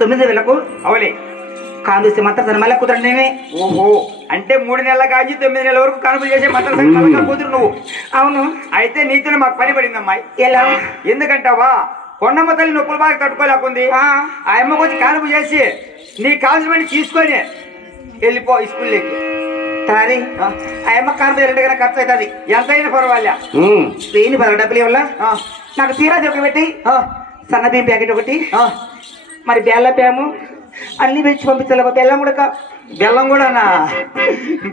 తొమ్మిది వేలకు అవులే. కాందూసి మంత్ర మళ్ళీ కుదరనేమే ఓహో అంటే మూడు నెలల కాచి తొమ్మిది నెలల వరకు కనుపులు చేసే మంత్ర సంఖ్య కూతురు నువ్వు. అవును. అయితే నీతోనే మాకు పని పడింది అమ్మాయి ఎలా? ఎందుకంటావా? కొండమ్మ తల్లి నొప్పులు బాగా తట్టుకోలేకుంది. ఆ, అమ్మ వచ్చి కానుపు చేసి నీ కావాల్సిన తీసుకొని వెళ్ళిపో స్కూల్లోకి. తారి ఆ, అమ్మ కాను రెండు కన్నా ఖర్చు అవుతుంది. ఎంతైనా పర్వాలే. వెయ్యి పది డబ్బులు ఇవ్వాలా? నాకు తీరా ఒక పెట్టి సన్న బియ్యం ప్యాకెట్ ఒకటి. మరి బెల్ల ప్యాము అన్ని పెంచి పంపించాలి ఒక బెల్లం కూడా బెల్లం కూడానా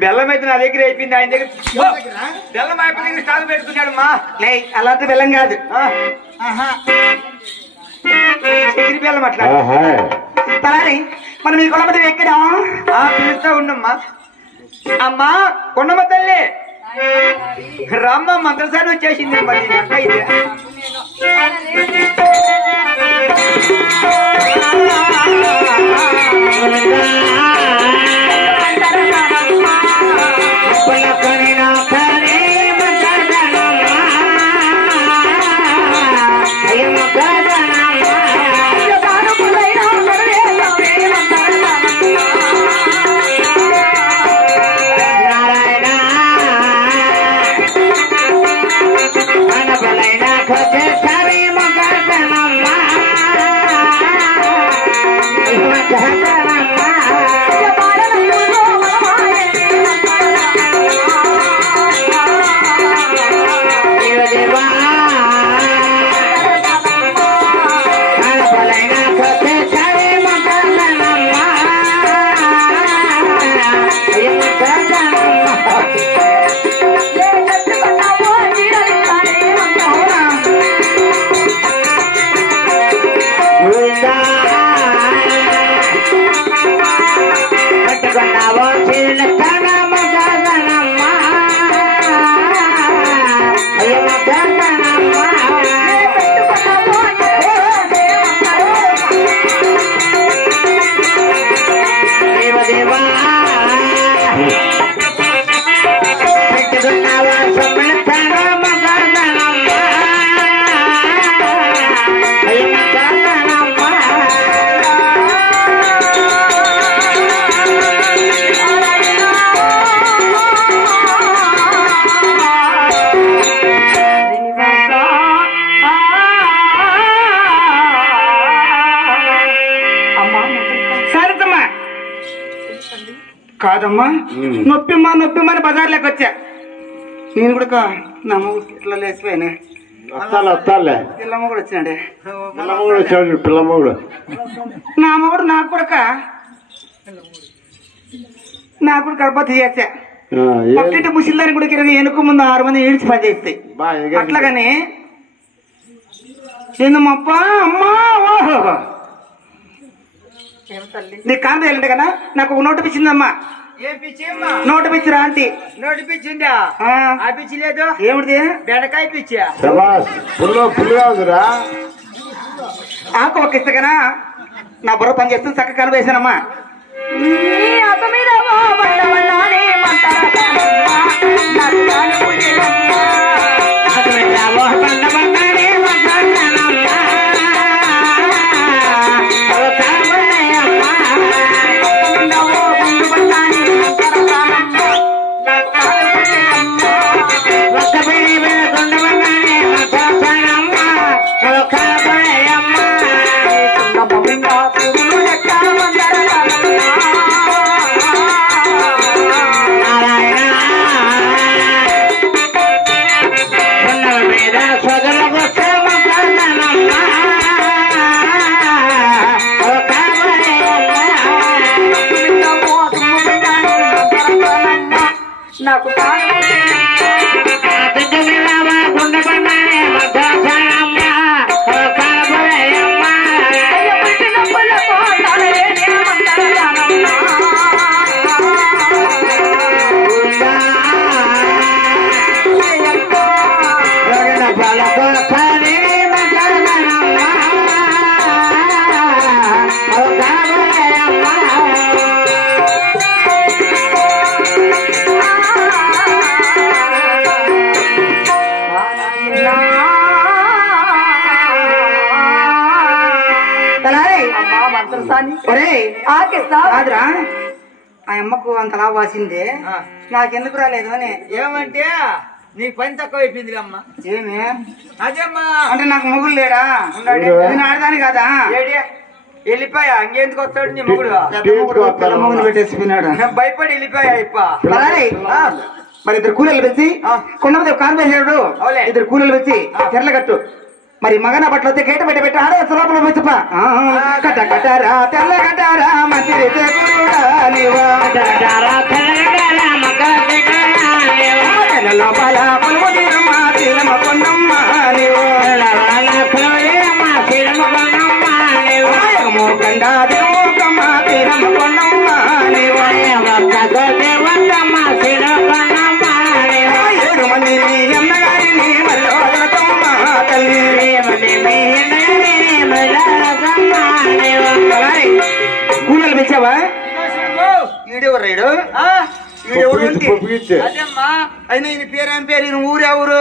బెల్లం అయితే నా దగ్గర అయిపోయింది ఆయన దగ్గర బెల్లం అయిపోయింది దగ్గర స్టాక్ పెట్టుకున్నాడు మా. లే అలాంటి బెల్లం కాదు. చక్కెర బెల్లం అట్లా. తలారి మనం ఈ కొలబడి ఎక్కడ ఆ, పిలుస్తా ఉండమ్మా అమ్మా కొండమ్మ తల్లి. రమ్మ మంత్రసారి వచ్చేసింది మరి. అక్క ఇది. సరదమ్మా కాదమ్మా నొప్పిమ్మా నొప్పిమ్మా అని బజార్లోకి వచ్చా. నేను కూడా కా- నా మొగుడు ఇట్లా లేచిపోయానే. వస్తాలే వస్తాలే పిల్లమ్మ కూడా వచ్చినాడే. వచ్చాడు పిల్లమ్మగుడు నా మొగుడు నాకు కూడా నాకు కూడా గర్భవతి చేసా పక్కింటి ముసిల్దాని కూడా ఎనుక ముందు ఆరు మంది ఈడ్చి పనిచేస్తాయి. బా, ఎగ- అట్లాగని ఏందమ్మప్పా అమ్మా ఓహో. నీ కాంతి వెళ్ళండి కదా? నాకు నోటు పిచ్చిందమ్మా. నోటు పిచ్చిరా ఆంటీ. నోటు పిచ్చిందా? ఆ. పిచ్చి లేదు? ఏమిటి బెండకాయ పిచ్చి? ఆకు ఒక ఇస్తగనా నా బుర్ర పని చేస్తుంది చక్కగా కనిపేశానమ్మా మీద ఆ అమ్మకు అంతలా వాసిందే. నాకెందుకు రాలేదు అని. ఏమంటే నీ పని తక్కువ అయిపోయింది అమ్మ. ఏమి? అదేమ్మా అంటే నాకు మొగుడు లేడా. నేను ఆడదాని కదా? ఏడి? వెళ్ళిపోయా? ఇంకెందుకు వస్తాడు నీ మొగుడు? మొగుడు. పెట్టేసిపోయినాడు భయపడి వెళ్ళిపోయా ఇప్ప. మరి ఇద్దరు కూలీలు పెంచి ఆ. కొండమతి కారు వేసాడు అవులే. ఇద్దరు కూలీలు పెంచి తెరల కట్టు. మరి మగన బట్టలు వస్తే గేట పెట్టి పెట్టి ఆడే కట్ట కట్టారా తెల్ల కట్టారా మంచి లోపల అదేమ్మా? అయినా ఈయన పేరు ఏం పేరు? ఈయన ఊరు ఎవరు?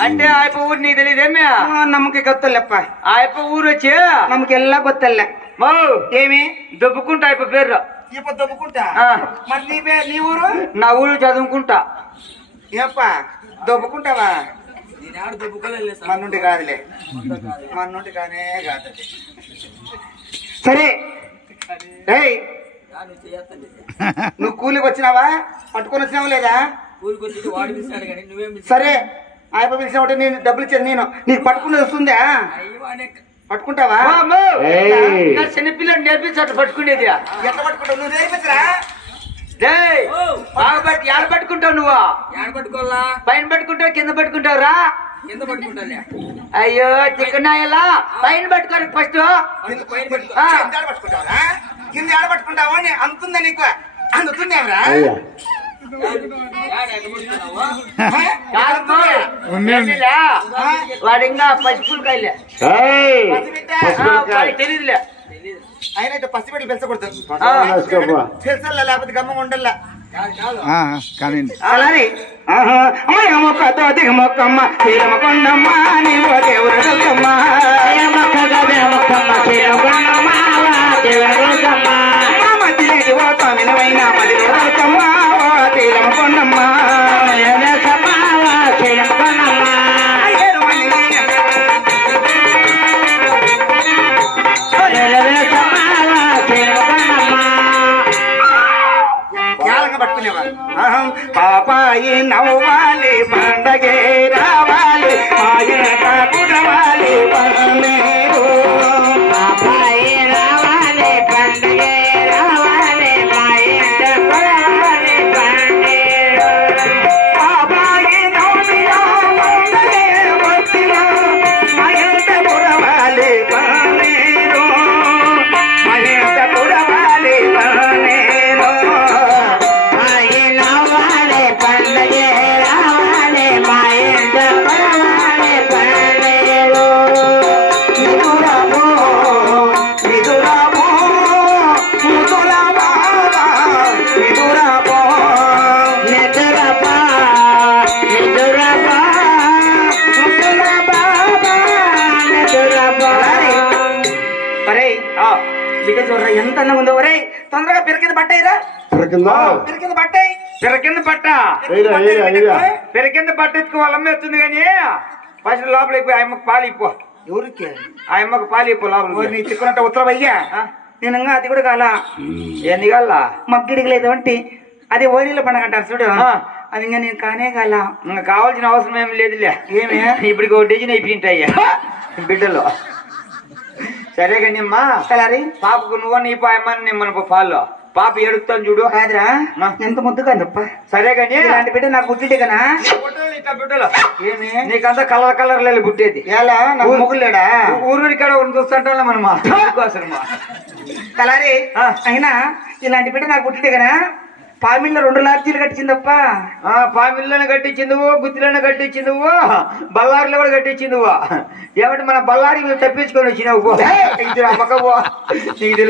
అంటే ఆ యప్ప ఊరు నీకు తెలియదేమే నమ్మకి గొత్తల్లెప్ప ఆ యప్ప ఊరు వచ్చి? నమ్మకి ఎల్లా గొత్తల్లె మౌ ఏమి? దొబ్బుకుంటా అయిపో పేరు ఇప్పుడు దొబ్బుకుంటా? ఆ. మరి నీ పేరు నీ ఊరు? నా ఊరు చదువుకుంటా. ఏప్ప? దొబ్బుకుంటావా? మన నుండి కాదులే. మన నుండి కానే కాదు. సరే. ఏయ్ నువ్వు కూలికి వచ్చినావా? పట్టుకొని వచ్చినావా లేదా? సరే ఆయన పిలిచినప్పుడు నేను డబ్బులు ఇచ్చాను నేను. నీకు పట్టుకునేది వస్తుందా? పట్టుకుంటావా? చిన్నపిల్లలు నేర్పించట్టు పట్టుకునేది. ఎట్లా పట్టుకుంటావు? నువ్వు నేర్పించరా? బాగా పట్టు యాడ పట్టుకుంటావు నువ్వు? పైన పట్టుకుంటావు కింద పట్టుకుంటావు రా అయ్యో చిక్కనాయలా పైన పట్టుకోరు ఫస్ట్. పట్టుకుంటావా? కింద ఆడ పట్టుకుంటావా అని అంతుందా నీకు? అందుతుందేమరా? వాడు ఇంకా పసిపులు కాయలే తెలియదులే ఆయన పసిబిడ్డలు పెంచకూడదు. తెలుసల్లా లేకపోతే గమ్మ ఉండల్లా. కానీ అలానే కొండమ్మ నీవో దేవుడు పాపాయి నవ్వాలి పండగే రావాలి మాయట కుడవాలి పరమేరు ఎంత ఉందో ఒరే తొందరగా పిరకింద దొరికిందా పిరకింద? పట్టాయి పిరకింద ఏయ్రా. పిరకింద పట్టెత్తుకు వాళ్ళమ్మ ఎత్తుంది కానీ. ఫస్ట్ లోపల అయిపోయి ఆయమ్మకు పాలు ఇప్పు ఎవరికి? ఆయమ్మకు పాలు ఇప్పు లోపల. నీ తిక్కున్నట్టు ఉత్తరం అయ్యా. నేను ఇంకా అది కూడా కాల. ఏంది కల్లా మగ్గిడికి లేదు అంటే అది ఓరిలో పండగ అంటారు చూడు. ఆ. అది ఇంకా నేను కానే కాల. ఇంకా కావాల్సిన అవసరం ఏం లేదులే. ఏమి? ఇప్పటికి ఒక డజన్ అయిపోయింటాయ్యా బిడ్డలు. సరే కానీ అమ్మా కలారి పాపకు నువ్వు నీ పాయమని నిమ్మను పాలు పాప ఏడుస్తాను చూడు. కాదురా. ఎంత ముద్దుగా తప్ప సరే కానీ ఇలాంటి బిడ్డ నాకు బిడ్డలు ఇట్లా బిడ్డలు ఏమి? నీకంతా కలర్ కలర్ లేదు పుట్టేది. ఎలా? నాకు మొగుడు లేడా ఊరు ఇక్కడ చూస్తుంటాం మనమా కోసమా కలారి. అయినా ఇలాంటి బిడ్డ నాకు పుట్టింటే కనా పామిల్లో రెండు లాడ్జీలు కట్టించిందప్ప. ఆ పామిల్లోనే కట్టించిందువు గుత్తిలోనే కట్టించిందువు బల్లారిలో కూడా కట్టించిందువు. ఏమంటే మన బల్లారి తప్పించుకొని వచ్చినావు. పో. ఇది అమ్మక పో నీకు తెలుసు.